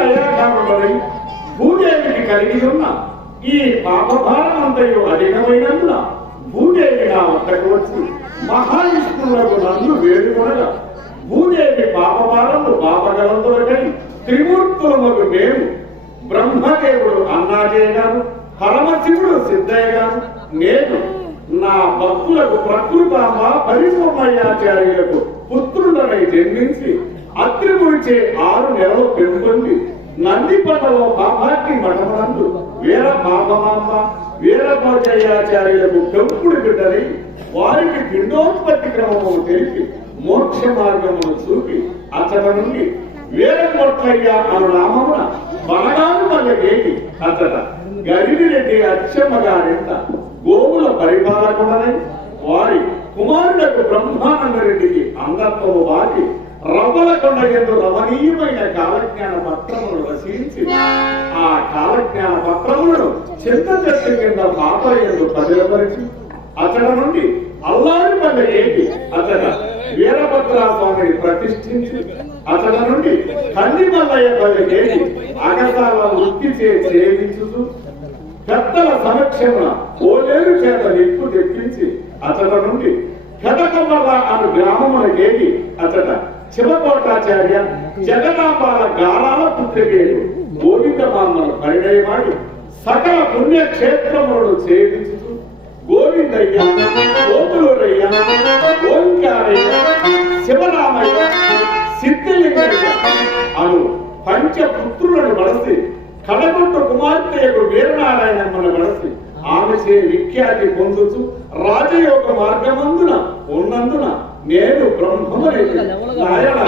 లయాకారులై భూదేవికి కలిగి ఉన్న ఈ పాపభారమంతయు అధికమైనందున భూదేవి నా వద్దకు వచ్చి మహావిష్ణువులకు నన్ను వేడుకొనగా భూదేవి పాపభారములు పాపగలంతులకై త్రిమూర్తులముకు మేము బ్రహ్మదేవుడు అన్నాజయ గారు, పరమశివుడు సిద్ధయ్య గారు, నేను నా భక్తులకు ప్రకృతాంబ పరిపూర్ణయాచార్యులకు పుత్రుడనై జన్మించి అత్రిముడిచే 6 నెలలు పెంపొంది నందిపటలో పాపాగ్ని మఠమునందు వీర పాపమాంబ వీరభోజయాచార్యులకు పెంపుడు బిడ్డని వారికి పిండోత్పత్తి క్రమము తెలిపి మోక్ష మార్గమును చూపి అతడ నుండి వీరమొట్లయ్య అను నామమున బలగాను పల్లెకేకి అతడ గరిడిరెడ్డి అచ్చమ్మ గారింట గోవుల పరిపాలకుడనై వారి కుమారులకు బ్రహ్మానంద రెడ్డికి అంగత్వము వాటి రవ్వలకొండ ఎందు రమణీయమైన కాలజ్ఞాన పత్రములు రచించి ఆ కాలజ్ఞాన పత్రములను చింత చెట్టు కింద పాప ఎందు ప్రజలపరిచి అతడ నుండి అల్లారి పల్లెకేకి అతడ వీరభద్రస్వామిని ప్రతిష్ఠించి అతడ నుండి కందిమల్లయ్య పల్లెకేకి అగసాల వృత్తి చేయించుతూ పెద్దల సమక్షమున ఓలేరు చేత నిప్పు తెప్పించి అతడ నుండి కటకమల అను గ్రామమునకేగి అతడ శివకోటాచార్య జగదాంబాల గారాల పుత్రికేడు గోవిందమామను పరిణయమాడి సకల పుణ్యక్షేత్రములను చేయించుతూ గోవిందయ్య, గోకులూరయ్య, ఓంకారయ్య, శివరామయ్య, సిద్ధిలింగయ్య అను పంచపుత్రులను బలసి కడగొట్టు కుమార్తెకు వీరనారాయణమ్మను బలసి ఆమెచే విఖ్యాతి పొందుతూ రాజయోగ మార్గమందున ఉన్నందున నేను బ్రహ్మమునైతే నాయన